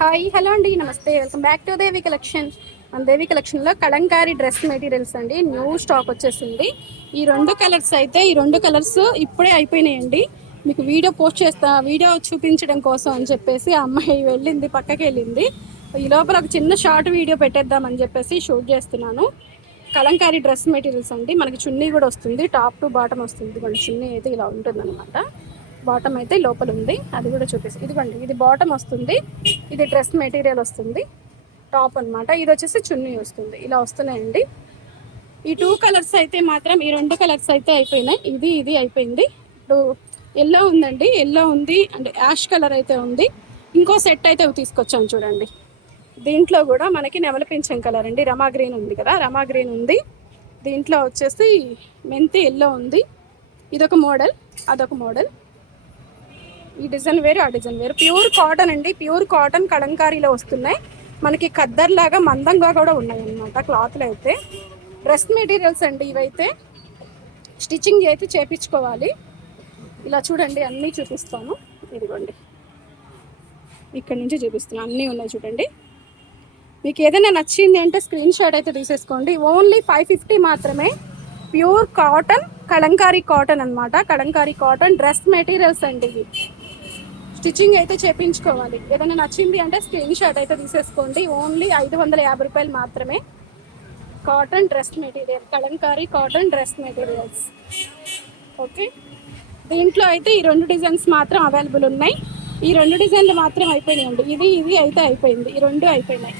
Hi hello అండి, నమస్తే, welcome back to Devi collection. మన దేవి కలెక్షన్లో కలంకారీ డ్రెస్ మెటీరియల్స్ అండి, న్యూ స్టాక్ వచ్చేసింది. ఈ రెండు కలర్స్ ఇప్పుడే అయిపోయినాయండి. మీకు వీడియో పోస్ట్ చేస్తా, వీడియో చూపించడం కోసం అని చెప్పేసి ఆ అమ్మాయి వెళ్ళింది, పక్కకి వెళ్ళింది. ఈ లోపల ఒక చిన్న షార్ట్ వీడియో పెట్టేద్దామని చెప్పేసి షూట్ చేస్తున్నాను. కలంకారీ డ్రెస్ మెటీరియల్స్ అండి, మనకి చున్నీ కూడా వస్తుంది, టాప్ టు బాటమ్ వస్తుంది. మన చున్నీ అయితే ఇలా ఉంటుంది అనమాట. బాటమ్ అయితే లోపల ఉంది, అది కూడా చూపిస్తుంది. ఇదిగోండి, ఇది బాటమ్ వస్తుంది, ఇది డ్రెస్ మెటీరియల్ వస్తుంది, టాప్ అనమాట. ఇది వచ్చేసి చున్నీ వస్తుంది. ఇలా వస్తున్నాయండి. ఈ టూ కలర్స్ అయితే మాత్రం, ఈ రెండు కలర్స్ అయితే అయిపోయినాయి. ఇది అయిపోయింది. ఇప్పుడు ఎల్లో ఉందండి, ఎల్లో ఉంది అండ్ యాష్ కలర్ అయితే ఉంది. ఇంకో సెట్ అయితే తీసుకొచ్చాను చూడండి. దీంట్లో కూడా మనకి నెమలి పింఛం కలర్ అండి, రమా గ్రీన్ ఉంది కదా, రమా గ్రీన్ ఉంది. దీంట్లో వచ్చేసి మెంతి ఎల్లో ఉంది. ఇదొక మోడల్, అదొక మోడల్. ఈ డిజైన్ వేరు, ఆ డిజైన్ వేరు. ప్యూర్ కాటన్ అండి, ప్యూర్ కాటన్ కలంకారీలో వస్తున్నాయి. మనకి ఖద్దర్ లాగా మందంగా కూడా ఉన్నాయి అన్నమాట క్లాత్లు అయితే. డ్రెస్ మెటీరియల్స్ అండి ఇవైతే. స్టిచ్చింగ్ అయితే చేపించుకోవాలి. ఇలా చూడండి, అన్నీ చూపిస్తాను. ఇదిగోండి, ఇక్కడ నుంచి చూపిస్తున్నాను, అన్నీ ఉన్నాయి చూడండి. మీకు ఏదైనా నచ్చింది అంటే స్క్రీన్ షాట్ అయితే తీసేసుకోండి. ఓన్లీ 550 మాత్రమే. ప్యూర్ కాటన్, కలంకారీ కాటన్ అనమాట. కలంకారీ కాటన్ డ్రెస్ మెటీరియల్స్ అండి ఇవి. స్టిచ్చింగ్ అయితే చేపించుకోవాలి. ఏదైనా నచ్చింది అంటే స్క్రీన్ షాట్ అయితే తీసేసుకోండి. ఓన్లీ 550 రూపాయలు మాత్రమే. Cotton dress material, Kalamkari cotton dress materials. Okay, దీంట్లో అయితే ఈ రెండు డిజైన్స్ మాత్రం అవైలబుల్ ఉన్నాయి. ఈ రెండు డిజైన్లు మాత్రం అయిపోయినాయండి. ఇది అయితే అయిపోయింది. ఈ రెండు అయిపోయినాయి,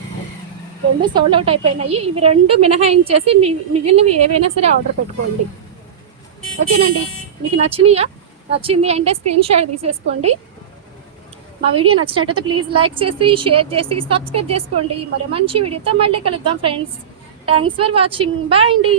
రెండు సోల్డ్ అవుట్ అయిపోయినాయి. ఇవి రెండు మినహాయించేసి మిగిలినవి ఏవైనా సరే ఆర్డర్ పెట్టుకోండి. ఓకేనండి, మీకు నచ్చింది అంటే స్క్రీన్ షాట్ తీసేసుకోండి. మా వీడియో నచ్చినట్టయితే ప్లీజ్ లైక్ చేసి, షేర్ చేసి, సబ్స్క్రైబ్ చేసుకోండి. మరి మంచి వీడియోతో మళ్ళీ కలుద్దాం friends. Thanks for watching. Bye అండి.